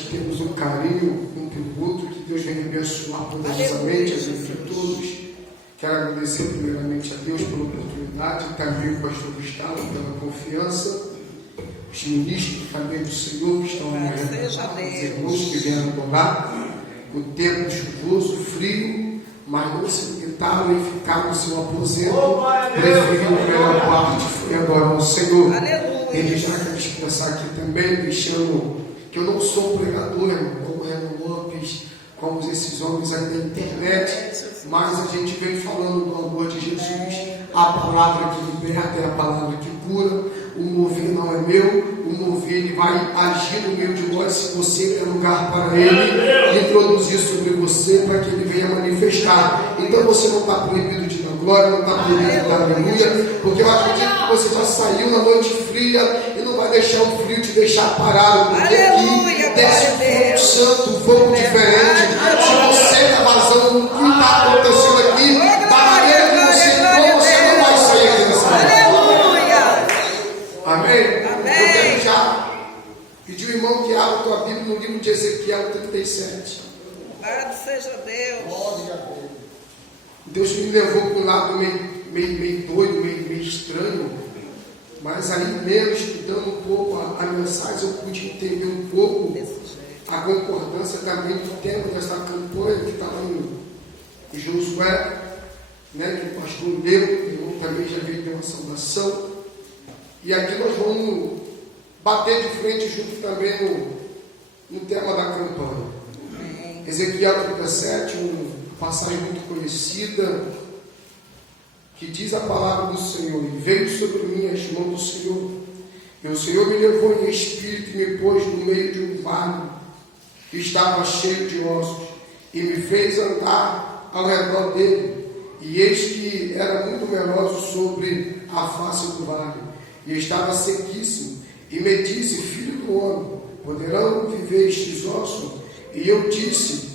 que temos um carinho um pelo outro, que Deus venha abençoar poderosamente a vida de todos. Quero agradecer primeiramente a Deus pela oportunidade, também o pastor Gustavo pela confiança, os ministros também do Senhor que estão ao meu redor, os irmãos que vieram adorar, o tempo chuvoso, frio, mas não se limitaram em ficar no seu aposento, preferiram a melhor parte, foi adorar o Senhor. Ele já quer expressar aqui também, deixando que eu não sou pregador, como o Renan Lopes, como esses homens aí da internet, mas a gente vem falando do amor de Jesus, a palavra que liberta é a palavra que cura, o mover não é meu, o mover ele vai agir no meio de nós, se você der lugar para ele, introduzir sobre você para que ele venha manifestar. Então você não está proibido de dar glória, não está proibido de dar aleluia, porque eu acredito que você já saiu na noite fria e não vai deixar o frio te deixar parado, porque aqui desce o fogo santo, um fogo diferente. Se você está vazando o que está acontecendo aqui, da maneira que você ficou, você não vai sair aqui nessa noite. Amém? Eu quero já pedir o irmão que abra a tua Bíblia no livro de Ezequiel 37. Louvado seja Deus. Deus me levou para um lado meio doido, meio estranho, mas aí mesmo estudando um pouco a mensagem, eu pude entender um pouco a concordância também do tema dessa campanha que está lá em Josué, né, que o pastor leu, o irmão também já veio ter uma saudação. E aqui nós vamos bater de frente junto também no tema da campanha. Ezequiel 37, uma passagem muito conhecida, que diz a palavra do Senhor: e veio sobre mim as mãos do Senhor, e o Senhor me levou em espírito e me pôs no meio de um vale que estava cheio de ossos, e me fez andar ao redor dele, e eis que era muito numeroso sobre a face do vale, e estava sequíssimo, e me disse: filho do homem, poderão viver estes ossos? E eu disse: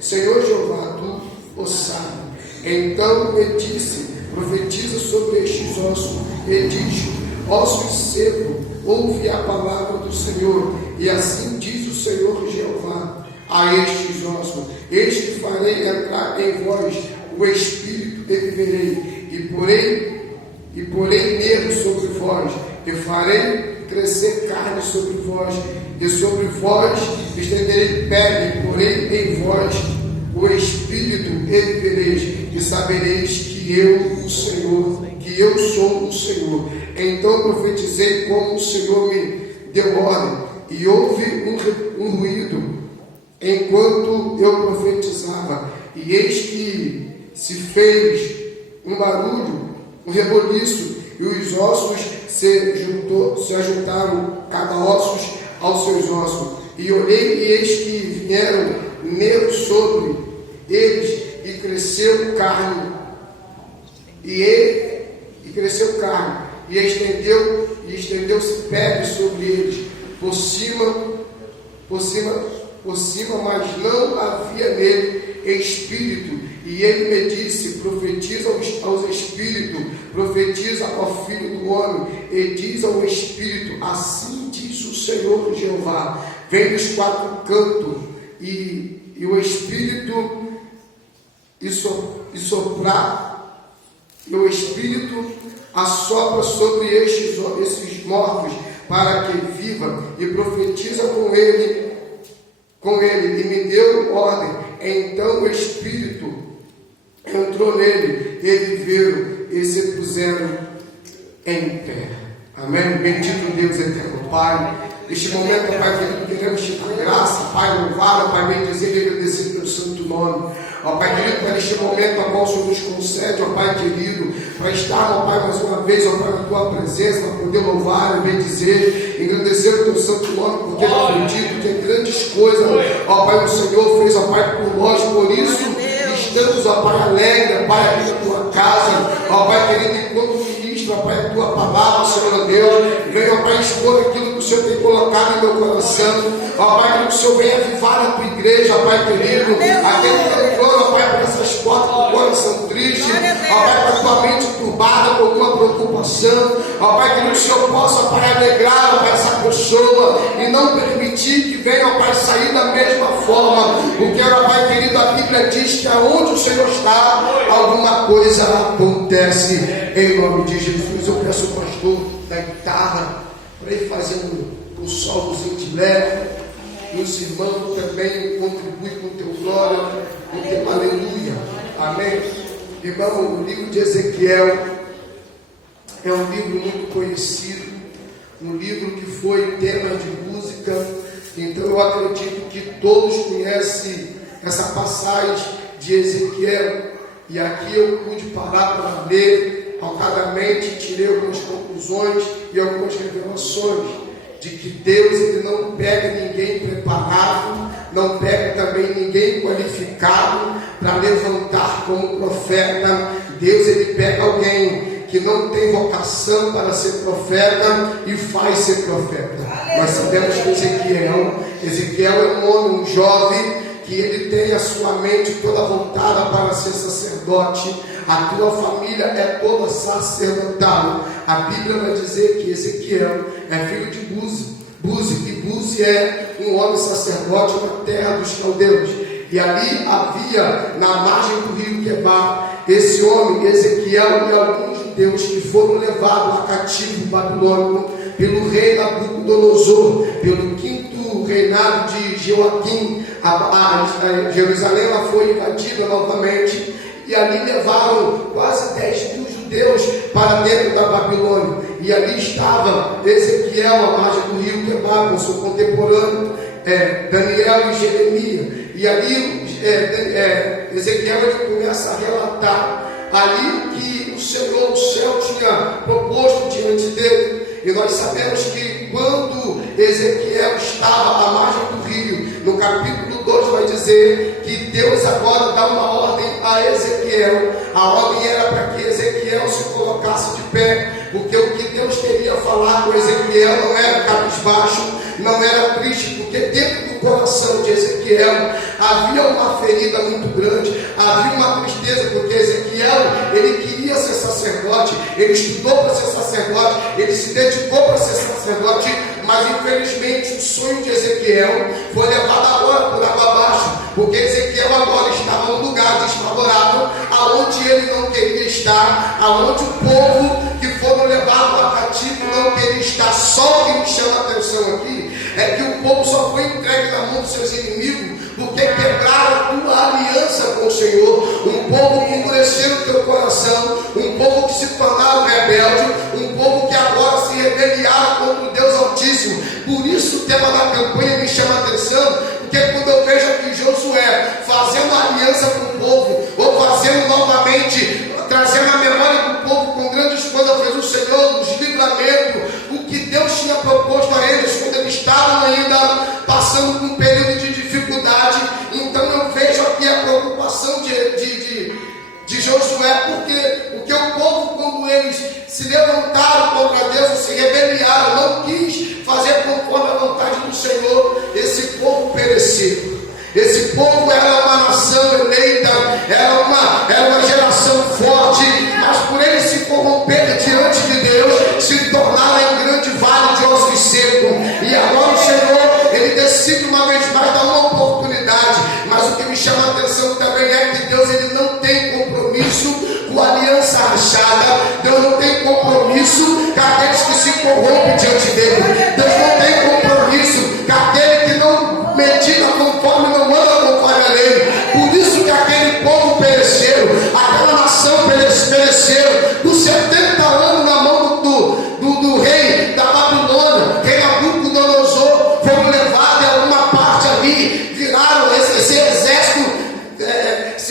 Senhor Jeová, tu o sabes. Então me disse: profetiza sobre estes ossos, e diz: ossos secos, ouve a palavra do Senhor. E assim diz o Senhor Jeová a estes ossos: eis que farei entrar em vós o Espírito e viverei, e porei nervos sobre vós, e farei crescer carne sobre vós, e sobre vós estenderei pele, e porei em vós o Espírito e vivereis, e sabereis que eu sou o Senhor. Então profetizei como o Senhor me deu ordem, e houve um ruído enquanto eu profetizava, e eis que se fez um barulho, um reboliço, e os ossos se ajuntaram, cada osso aos seus ossos. E olhei, e eis que vieram nervos sobre eles, e cresceu carne, e estendeu-se pele sobre eles, por cima, mas não havia nele espírito. E ele me disse: profetiza aos espíritos, profetiza ao filho do homem, e diz ao espírito: assim diz o Senhor Jeová, vem dos quatro cantos, e o espírito assopra sobre esses mortos, para que viva, e profetiza com ele, e me deu ordem. Então o Espírito entrou nele, e viveram, e se puseram em pé. Amém? Bendito Deus eterno Pai. Neste momento, Pai querido, queremos te dar graça, Pai, louvá-lo, Pai, bendizer e agradecer pelo santo nome. Ó Pai querido, para este momento, a qual o Senhor nos concede, ó Pai querido, para estar, ó Pai, mais uma vez, ó Pai, na tua presença, para poder louvar e bendizer, engrandecer o teu santo nome, porque eu acredito que é grandes coisas, ó Pai, o Senhor fez, ó Pai, por nós, por isso estamos, ó Pai, alegre, ó Pai, aqui na tua casa, ó Pai querido, enquanto ministro, ó Pai, a tua palavra, Senhor Deus, venha, ó Pai, expor aquilo que o Senhor tem colocado em meu coração, ó Pai, que o Senhor venha avivar a tua igreja, ó Pai querido, aquele que entrou, ó Pai, por essas portas com o coração triste, ó Pai, com a tua mente turbada, com alguma preocupação, ó Pai, que o Senhor possa, ó Pai, alegrar, ó Pai, essa pessoa, e não permitir permitir que venha, ó Pai, sair da mesma forma. Porque, ó Pai querido, a Bíblia diz que aonde o Senhor está, alguma coisa acontece. Em nome de Jesus, eu peço ao pastor da guitarra para ir fazendo um solozinho de leve. E os irmãos também contribuem com o teu glória, com o teu aleluia. Amém. Irmão, o livro de Ezequiel é um livro muito conhecido, um livro que foi tema de música. Então eu acredito que todos conhecem essa passagem de Ezequiel. E aqui eu pude parar para ler altadamente, tirei algumas conclusões e algumas revelações de que Deus ele não pega ninguém preparado, não pega também ninguém qualificado para levantar como profeta. Deus ele pega alguém que não tem vocação para ser profeta e faz ser profeta. Nós sabemos que Ezequiel é um homem, um jovem, que ele tem a sua mente toda voltada para ser sacerdote. A tua família é toda sacerdotal. A Bíblia vai dizer que Ezequiel é filho de Buzi. E Buzi é um homem sacerdote na terra dos caldeus. E ali havia, na margem do rio Quebar, esse homem, Ezequiel, e alguns judeus que foram levados a cativo babilônico pelo rei Nabucodonosor, pelo quinto reinado de Joaquim. Jerusalém ela foi invadida novamente. E ali levaram quase 10 mil judeus para dentro da Babilônia. E ali estava Ezequiel, à margem do rio Quebar, com seu contemporâneo Daniel e Jeremias. E ali Ezequiel ele começa a relatar ali que o Senhor, o céu, tinha proposto diante dele. E nós sabemos que quando Ezequiel estava à margem do rio, no capítulo 2 vai dizer que Deus agora dá uma ordem a Ezequiel. A ordem era para que Ezequiel se colocasse de pé, porque o que Deus queria falar com Ezequiel não era cabisbaixo, não era triste, porque dentro do coração de Ezequiel havia uma ferida muito grande, havia uma tristeza, porque Ezequiel, ele queria ser sacerdote, ele estudou para ser sacerdote, ele se dedicou para ser sacerdote, mas infelizmente o sonho de Ezequiel foi levado agora por água abaixo, porque Ezequiel agora estava num lugar desfavorável, aonde ele não queria estar, aonde o povo que foram levados a cativo não queria estar. Só o que me chama a atenção aqui é que o povo só foi entregue na mão dos seus inimigos porque quebraram a tua aliança com o Senhor. Um povo que endureceu o teu coração, um povo que se tornaram rebelde, um povo que agora se rebeliaram contra o Deus Altíssimo. Por isso o tema da campanha me chama a atenção, porque quando eu vejo aqui Josué fazendo aliança com o povo, ou fazendo novamente, trazendo a memória do povo com grandes coisas fez o Senhor, nos livramentos, o que Deus tinha proposto a eles quando eles estavam ainda passando por um período de dificuldade. Então eu vejo aqui a preocupação de Josué, porque o povo, quando eles se levantaram contra Deus, se rebeliaram, não quis fazer conforme a vontade do Senhor, esse povo pereceu. Esse povo era uma nação eleita, era uma geração forte, mas por eles se corromper diante de Deus, se tornaram em grande vale de ossos secos. E agora o Senhor, ele decide uma vez mais dar uma oportunidade. Mas o que me chama a atenção também é que Deus ele não tem compromisso com a aliança rachada. Deus não tem compromisso com aqueles que se corrompem diante dele. Deus não tem compromisso com aquele que não medita conforme, não anda conforme a lei. Por isso que aquele povo pereceu, aquela nação pereceu. Dos 70 anos na mão do rei da Babilônia, rei Nabucodonosor, foram levados a alguma parte ali, viraram esse exército,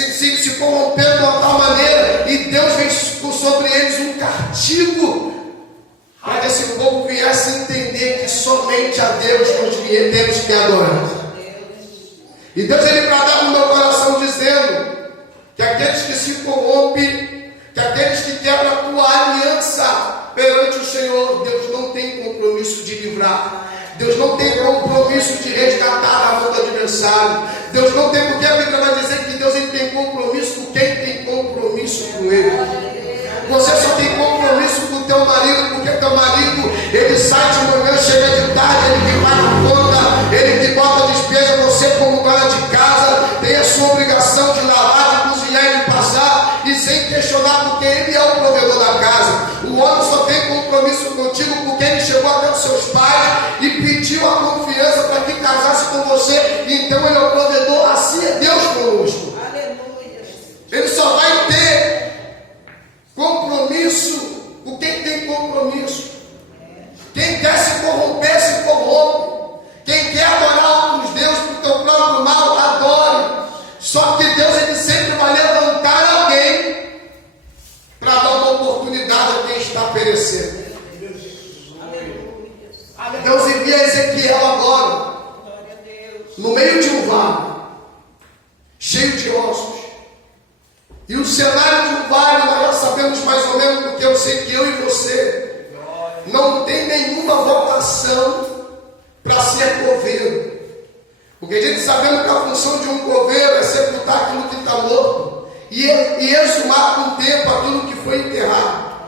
se corrompendo de uma tal maneira, e Deus fez sobre eles um castigo, para que esse povo viesse a entender que somente a Deus nós temos que adorar. E Deus ele bradava no meu coração dizendo que aqueles que se corrompem, que aqueles que quebram a tua aliança perante o Senhor, Deus não tem compromisso de livrar. Deus não tem compromisso de resgatar a mão do adversário. Deus não tem, porque a Bíblia vai dizer que Deus ele tem compromisso com quem tem compromisso com Ele. Você só tem compromisso com o teu marido, porque teu marido ele sai de manhã, chega de tarde, ele que paga a conta, ele contigo porque ele chegou até os seus pais e pediu a confiança para que casasse com você. Então ele é o provedor, assim é Deus conosco. Aleluia. Ele só vai ter compromisso com quem tem compromisso. Quem quer se corromper, se corrompe. Quem quer adorar outros deuses para o teu próprio mal, adore. Só que Deus, ele sempre vai levantar alguém para dar uma oportunidade a quem está perecendo. Deus envia Ezequiel agora, no meio de um vale, cheio de ossos. E o cenário de um vale, nós já sabemos mais ou menos, porque eu sei que eu e você não tem nenhuma vocação para ser coveiro. Porque a gente sabendo que a função de um coveiro é sepultar aquilo que está morto e exumar com o tempo aquilo que foi enterrado,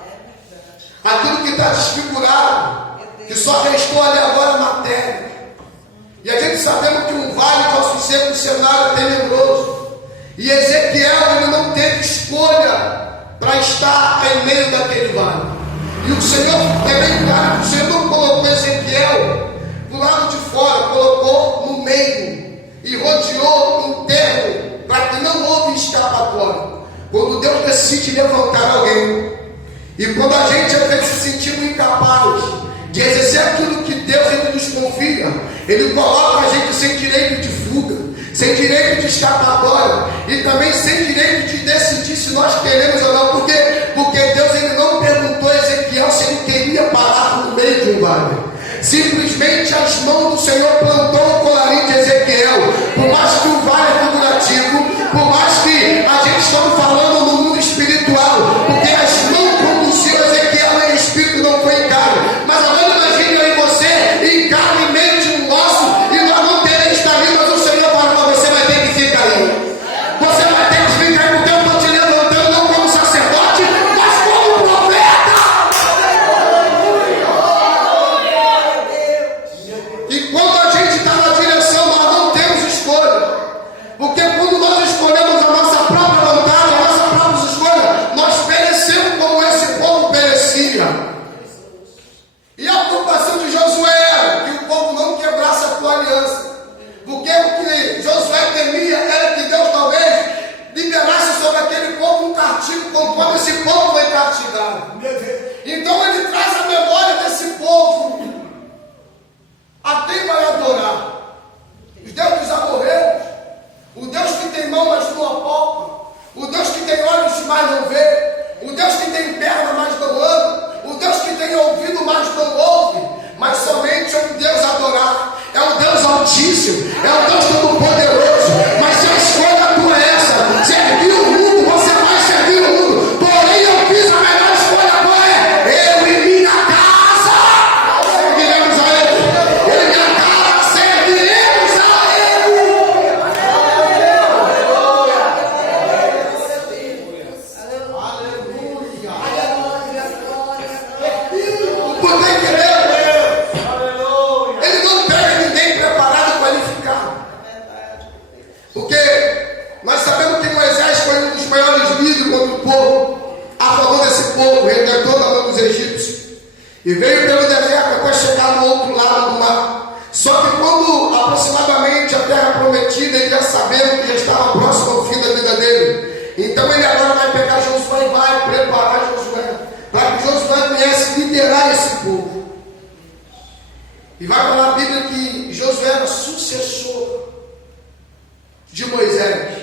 aquilo que está desfigurado, que só restou ali agora a matéria. E a gente sabendo que um vale possa ser um cenário tenebroso. E Ezequiel, ele não teve escolha para estar em meio daquele vale. E o Senhor, é bem claro, o Senhor não colocou Ezequiel do lado de fora, colocou no meio e rodeou interno para que não houve escapatória. Quando Deus decide levantar alguém, e quando a gente às vezes se sentimos incapazes de exercer aquilo que Deus ele nos confia, ele coloca a gente sem direito de fuga, sem direito de escapatória e também sem direito de decidir se nós queremos ou não. Por quê? Porque Deus ele não perguntou a Ezequiel se ele queria parar no meio de um vale. Simplesmente as mãos do Senhor plantou o colarinho de Ezequiel. Por mais que o vale é figurativo, por mais que a gente estamos falando no mundo espiritual, porque as mãos conduziram Ezequiel em espírito, não foi em carne. Mas agora imagine aí você em carne e meio de um osso, e nós não teremos estar ali, mas o Senhor fala, mas você vai ter que ficar aí. Você vai ter que ficar aí, porque eu estou te levantando não como sacerdote, mas como profeta. E quando a gente está na direção, nós não temos escolha. Porque quando nós escolhemos a nossa própria vontade, a nossa própria escolha, nós perecemos como esse povo perecia. E a preocupação de Josué era que o povo não quebrasse a tua aliança. Porque o que Josué temia era que Deus talvez liberasse sobre aquele povo um castigo, conforme esse povo foi castigado. Então ele traz a memória desse povo. A quem vai adorar? Os deuses amorreiros? O Deus que tem mão, mas não apalpa? O Deus que tem olhos, mas não vê? O Deus que tem perna, mas não anda? O Deus que tem ouvido, mas não ouve? Mas somente um Deus adorar. É o Deus Altíssimo, é o Deus Todo-Poderoso. Mas se a escolha tua é essa, servir o mundo, você vai servir o mundo. Porém eu fiz a melhor escolha, qual é? Eu e minha casa serviremos a Ele. Eu e minha casa serviremos a Ele. Poder querer. Ele não pega ninguém preparado e qualificado. Porque nós sabemos que Moisés foi um dos maiores líderes contra o povo, a favor desse povo, redentor da mão dos egípcios. E veio pelo deserto até chegar no outro lado do mar. Só que quando aproximadamente a terra prometida, ele já sabendo que já estava próximo ao fim da vida dele. Então ele agora vai pegar Josué e vai preparar Josué, para que Josué viesse liderar esse povo. E vai falar a Bíblia que Josué era sucessor de Moisés.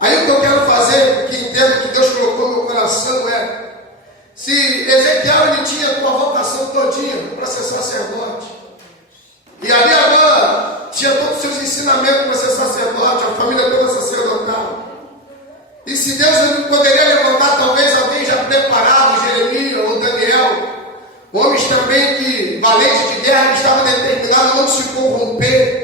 Aí o que eu quero fazer, que entendo que Deus colocou no meu coração é, se Ezequiel ele tinha a tua vocação todinha para ser sacerdote, e ali agora tinha todos os seus ensinamentos para ser sacerdote, a família toda sacerdotal. E se Deus ele poderia levantar talvez alguém já preparado, Jeremias ou Daniel, homens também que, valentes de guerra, estavam determinados a não se corromper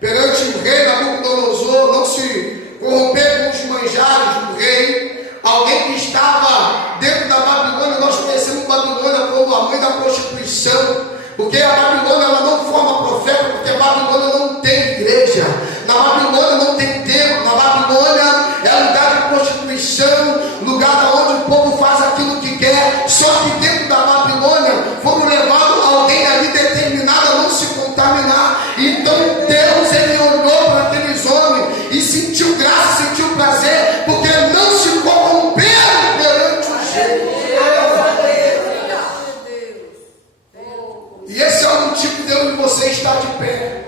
perante o rei Nabucodonosor, não se corromper com os manjares do rei. Alguém que estava dentro da Babilônia, nós conhecemos Babilônia como a mãe da prostituição, porque a Babilônia ela não forma profeta, porque a Babilônia não tem igreja, na Babilônia não tem templo, na Babilônia é lugar de prostituição, lugar onde o povo faz aquilo que quer. Só que dentro da Babilônia Então Deus, ele olhou para aqueles homens e sentiu graça, sentiu prazer, porque não se corromperam perante o jeito. E esse é o motivo de eu e você estar de pé.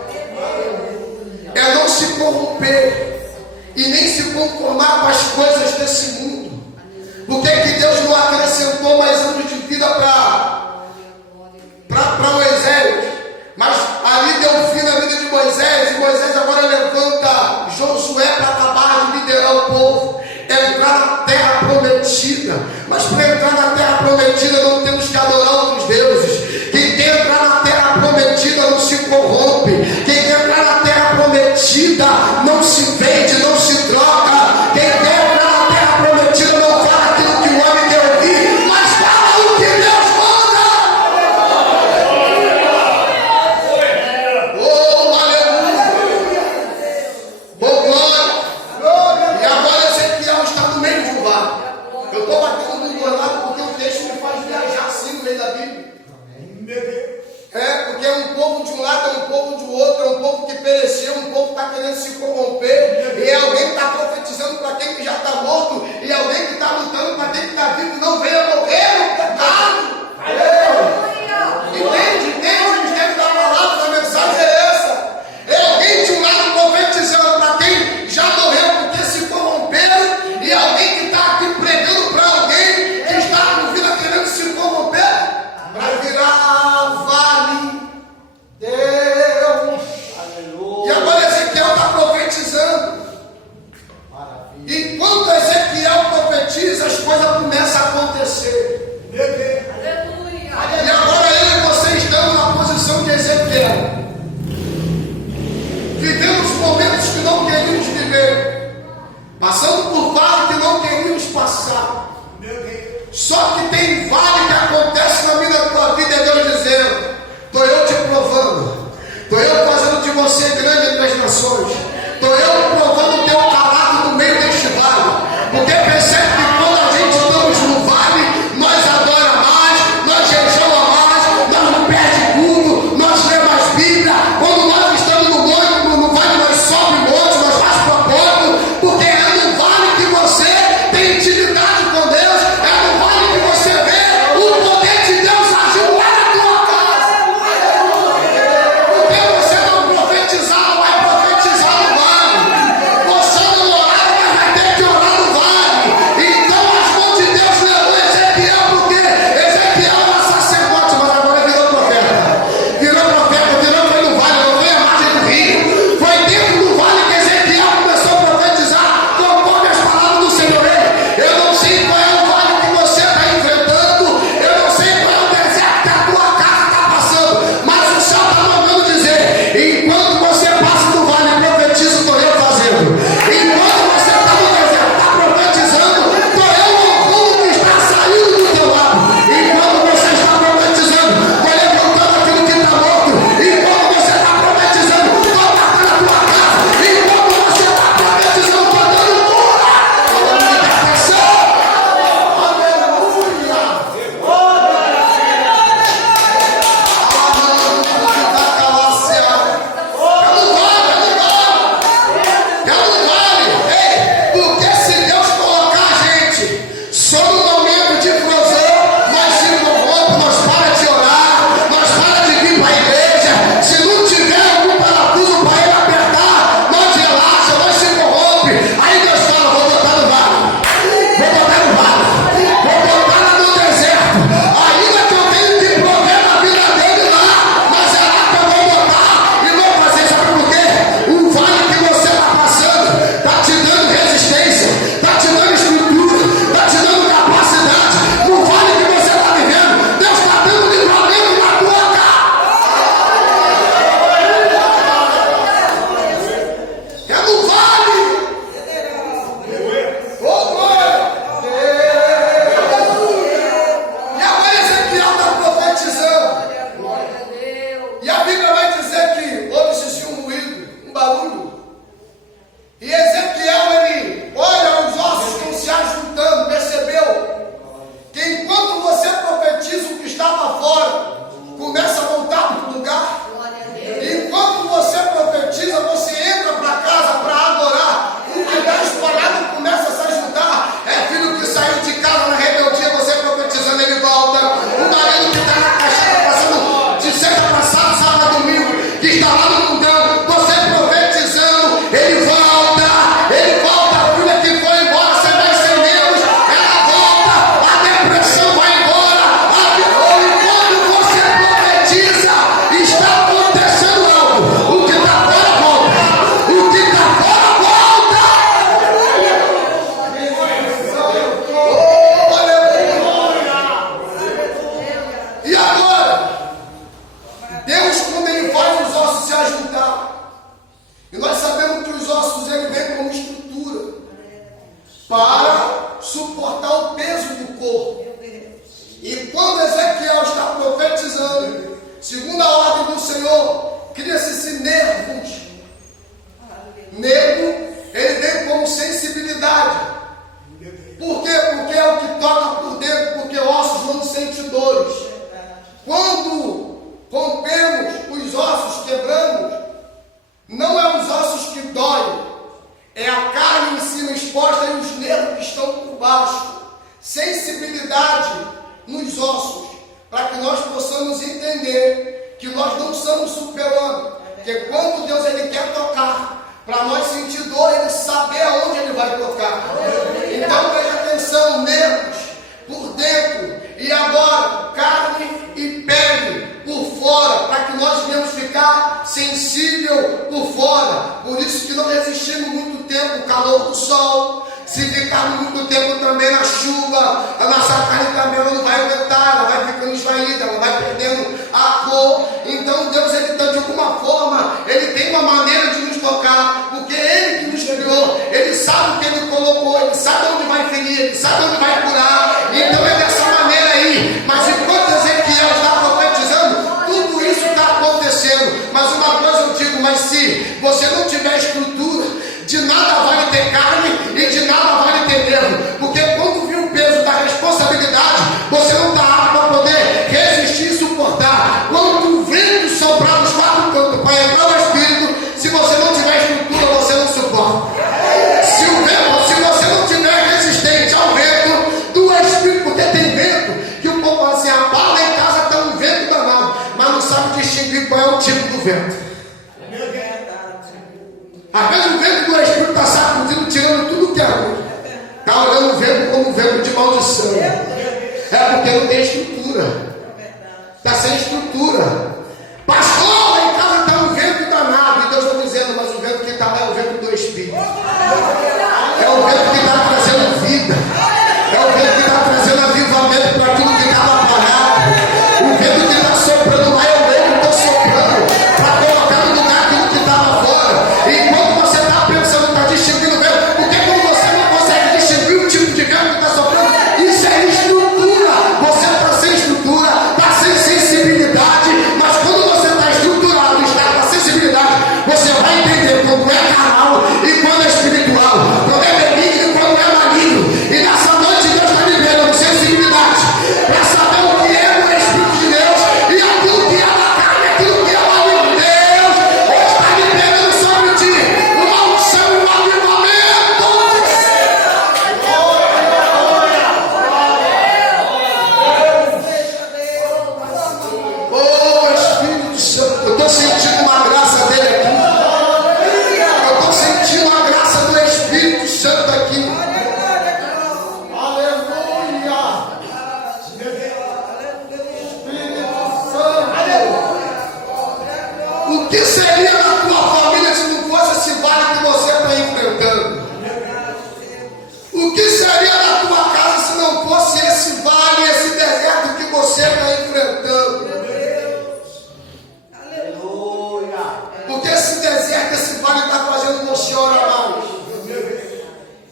É não se corromper e nem se conformar com as coisas desse mundo. Por que Deus não acrescentou mais anos de vida para Moisés? Mas ali deu fim na vida de Moisés, e Moisés agora levanta Josué para acabar de liderar o povo, entrar na terra prometida. Mas para entrar na terra prometida não temos que adorar outros deuses. Quem quer entrar na terra prometida não se corrompe. Quem quer entrar na terra prometida não se vende, não se troca. Quem quer entrar na terra prometida não fala aquilo que o homem quer ouvir, mas fala o que Deus manda. Oh, aleluia! Oh, glória! E agora Ezequiel está no meio de um vale. Eu estou batendo no lado porque o texto me faz viajar assim no meio da Bíblia. Porque um povo de um lado é um povo do outro, é um povo que pereceu, um povo que está querendo se corromper, e alguém que está profetizando para quem que já está morto, e alguém que está lutando para quem que está vivo, não venha morrer no pecado. Entende? O mistério da palavra, a mensagem é essa. É alguém de um lado profetizando para quem já morreu porque se corromperam, e alguém que está aqui pregando para alguém que está com vida querendo se corromper, para virar vale. Deus. Aleluia. E agora Ezequiel está profetizando. Maravilha. Enquanto Ezequiel profetiza, as coisas começam a acontecer. Aleluia. E agora eu e você estamos na posição de Ezequiel. Vivemos momentos que não queríamos viver, passando por vale que não queríamos passar. Só que tem vale que acontece na vida da tua vida, é Deus dizendo: estou eu te provando, estou eu fazendo de você grande entre as nações, estou eu provando o teu caráter no meio deste vale. Porque percebe que quando a gente estamos no vale, nós adoramos mais, nós jejuamos mais, nós não perdemos culto, nós lemos mais Bíblia. Quando nós estamos no monte, no vale, nós sobemos monte, nós fazemos propósito, porque é no vale que você tem intimidade com Deus, é no vale que você vê o poder de Deus agindo lá na tua casa. Porque você não profetizar, vai profetizar no vale. Você não orar, mas vai ter que orar no vale. for. E quando Ezequiel está profetizando, segundo a ordem do Senhor, cria-se nervos. Nervo, ele vem como sensibilidade. Por quê? Porque é o que toca por dentro, porque ossos não sentem dores. Quando rompemos os ossos, quebramos, não é os ossos que doem, é a carne em cima exposta e os nervos que estão por baixo. Sensibilidade nos ossos, para que nós possamos entender que nós não somos super-homens, porque quando Deus ele quer tocar, para nós sentir dor, ele saber aonde ele vai tocar. Então preste atenção, nervos por dentro, e agora carne e pele por fora, para que nós venhamos ficar sensível por fora. Por isso que não resistimos muito tempo ao calor do sol. Se ficarmos muito tempo também na chuva, a nossa carne também ela não vai aguentar, ela vai ficando esvaída, ela vai perdendo a cor. Então Deus, ele de alguma forma, ele tem uma maneira de nos tocar, porque ele que nos criou, ele sabe o que ele colocou, ele sabe onde vai ferir, ele sabe onde vai curar. Então é dessa maneira aí. Mas enquanto Ezequiel está profetizando, tudo isso está acontecendo. Mas uma coisa eu digo, mas se você não tiver estrutura, de nada vale ter carne e de nada vale ter nervo, porque quando vir o peso da responsabilidade, você não está apto para poder resistir e suportar. Quando o vento soprar dos quatro cantos para entrar no espírito, se você não tiver estrutura, você não suporta. Se você não tiver resistente ao vento do espírito, porque tem vento que o povo assim, a bala em casa está um vento danado, mas não sabe distinguir qual é o tipo do vento. Às vezes o vento do Espírito está sacudindo, tirando tudo que é ruim. Está olhando o vento como um vento de maldição. É porque não tem estrutura. Está sem estrutura. Pastor, lá em casa está um vento danado. E Deus está dizendo, mas o vento que está lá é o vento do Espírito. É o vento que está trazendo vida. É o vento que está trazendo avivamento para aquilo que estava apagado. O vento que está soprando lá é o vento que está soprando para colocar no lugar aquilo que estava fora. E distinguindo o vento, porque quando você não consegue distinguir o tipo de vento que está soprando, isso é estrutura. Você está sem estrutura, está sem sensibilidade, mas quando você está estruturado, está com sensibilidade, você vai entender quando é carnal e quando é espiritual, quando é benigno e quando é maligno. E nessa noite Deus está liberando sensibilidade para saber o que é o Espírito de Deus e aquilo que é da carne, aquilo que é maligno. Deus está liberando sobre ti uma unção, uma avivamento. Oh Espírito Santo, eu estou sentindo uma graça dele aqui. Eu estou sentindo a graça do Espírito Santo aqui. Aleluia. Espírito Santo. O que seria da tua família se não fosse esse vale que você está enfrentando? O que seria da tua casa se não fosse esse vale, esse deserto que você está enfrentando? Porque esse deserto, esse vale está fazendo você orar mais.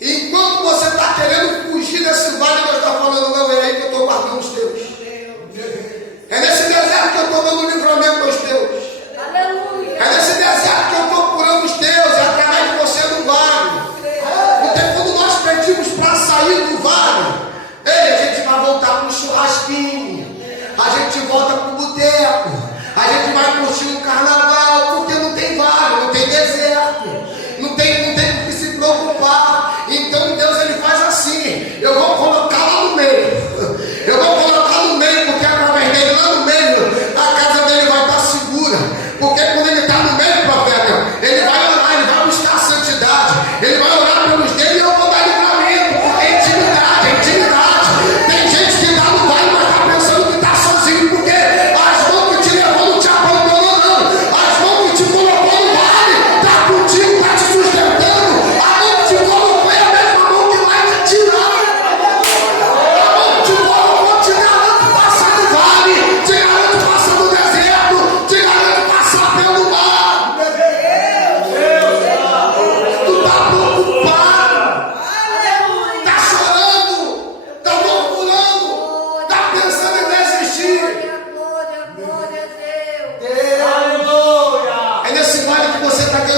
Enquanto você está querendo fugir desse vale, Deus está falando, não, é aí que eu estou guardando os teus. É nesse deserto que eu estou dando livramento aos teus. É nesse deserto que eu estou curando os teus, é através de você no vale. Porque quando nós pedimos para sair do vale, ei, a gente vai voltar para o churrasquinho, a gente volta para o boteco, a gente vai curtir um carnaval, porque não tem vale, não tem deserto, não tem com que se preocupar. Então Deus ele faz assim, eu vou colocar lá no meio, eu vou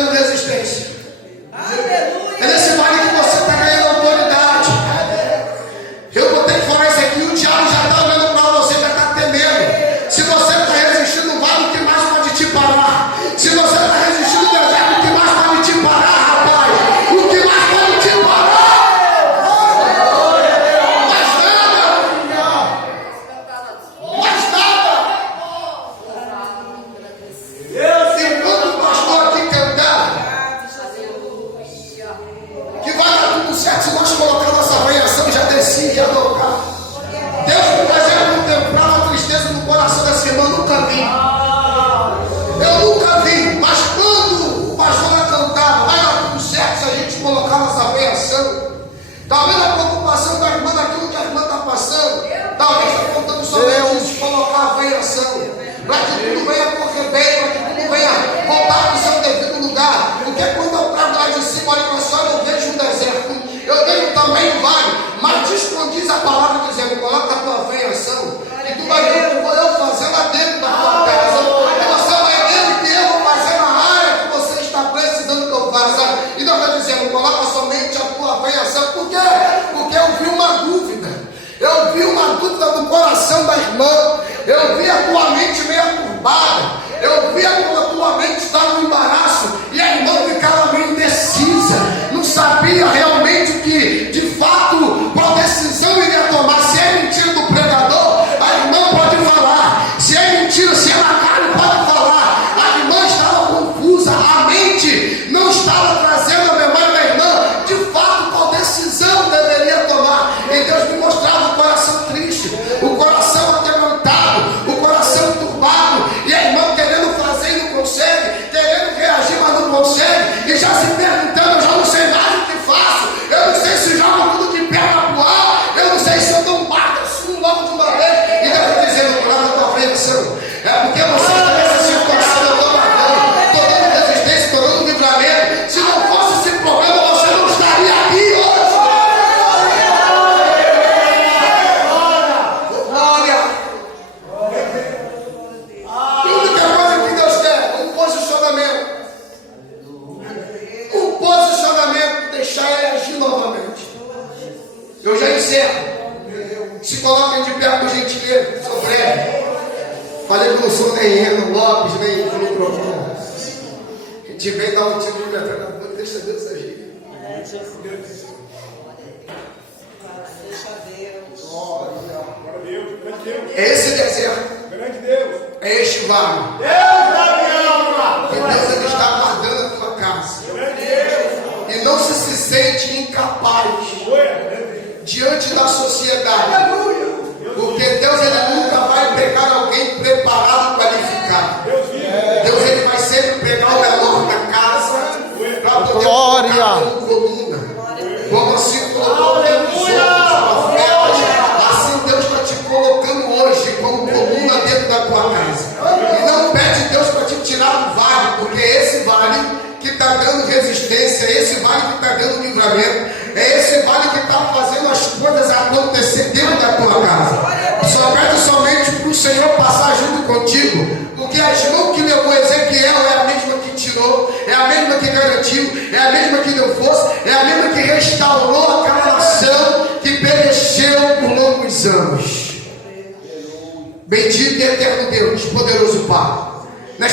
dando resistência. Aleluia. É nesse vale que você está ganhando autoridade. Eu vou ter que falar isso aqui. O diabo já está olhando para você, já está temendo. Se você está resistindo, vale o que mais pode te parar. Se você está resistindo, o deserto, o que mais pode te parar, rapaz? O que mais pode te parar? Mais nada. Mais nada. E quando o pastor aqui cantar que vai dar tudo certo, se nós colocar nossa avaliação, já descia e ia tocar. Deus me fazia contemplar a tristeza no coração dessa irmã, nunca vi. Eu nunca vi, mas quando o pastor vai cantar, vai dar tudo certo se a gente colocar nossa avaliação. Talvez a preocupação da irmã daquilo que a irmã está passando, talvez está contando somente isso, colocar a avaliação, para que tudo venha correr bem, para que tudo venha voltar para o seu devido lugar. Porque quando eu trago lá de cima, olha para só, eu vejo um deserto. Eu tenho também um vale, mas descondiz a palavra dizendo, coloca a tua avaliação, e tu vai ver o que eu fazendo lá dentro da tua casa, e você vai ver o que eu vou fazer na área que você está precisando que eu faça. E Deus está dizendo, coloca somente a tua avaliação. Por quê? Porque eu vi uma dúvida. Eu vi uma dúvida no coração da irmã. Eu vi a tua mente meio turbada. Eu vi a tua mente estar no embaraço. E a irmã ficava meio indecisa. Não sabia realmente o que, de fato, qual decisão iria tomar. Se é mentira do pregador, a irmã pode falar. Se é mentira, se é na carne, pode falar. A irmã estava confusa. A mente não estava trazendo a memória da irmã. De fato, qual decisão deveria tomar. E Deus me mostrava o coração triste, o coração atormentado, o coração turbado, e a irmã querendo fazer e não consegue, querendo reagir, mas não consegue, e já se perguntando, eu já não sei mais o que faço, eu não sei se jogo tudo de perna pro ar, eu não sei se eu dou um barco, assumo logo de uma vez, e Deus está dizendo, claro, a tua aflição, é porque você está nessa situação, eu estou matando, estou dando resistência, estou dando livramento. Se não fosse esse problema, você não estaria aqui hoje. A única coisa que Deus quer é um posicionamento. Um posicionamento, deixar ele agir novamente. Eu já encerro. Se coloquem de pé, por gentileza. Sou breve. Falei que não sou nem Reno Lopes, nem microfone. A gente vem dar um tiro de metralhadora, deixa Deus agir. É esse deserto. É este vale. Que Deus ele está guardando a tua casa. E não se sente incapaz diante da sociedade. Porque Deus ele nunca vai pegar alguém preparado, qualificado. Deus ele vai sempre pegar o menor da casa para poder colocar como coluna. Como assim colocou dentro dos outros profetas, assim Deus está te colocando hoje como coluna dentro da tua casa. E não pede Deus para te tirar do vale, porque é esse vale que está dando resistência, é esse vale que está dando livramento, é esse vale que está fazendo as coisas acontecer dentro da tua casa. Só pede somente para o Senhor passar junto contigo, porque as mãos que levou Ezequiel é a mesma que tirou, é a mesma que garantiu, é a mesma que deu força, é a mesma que restaurou aquela nação que pereceu por longos anos. Bendito e eterno Deus, poderoso Pai,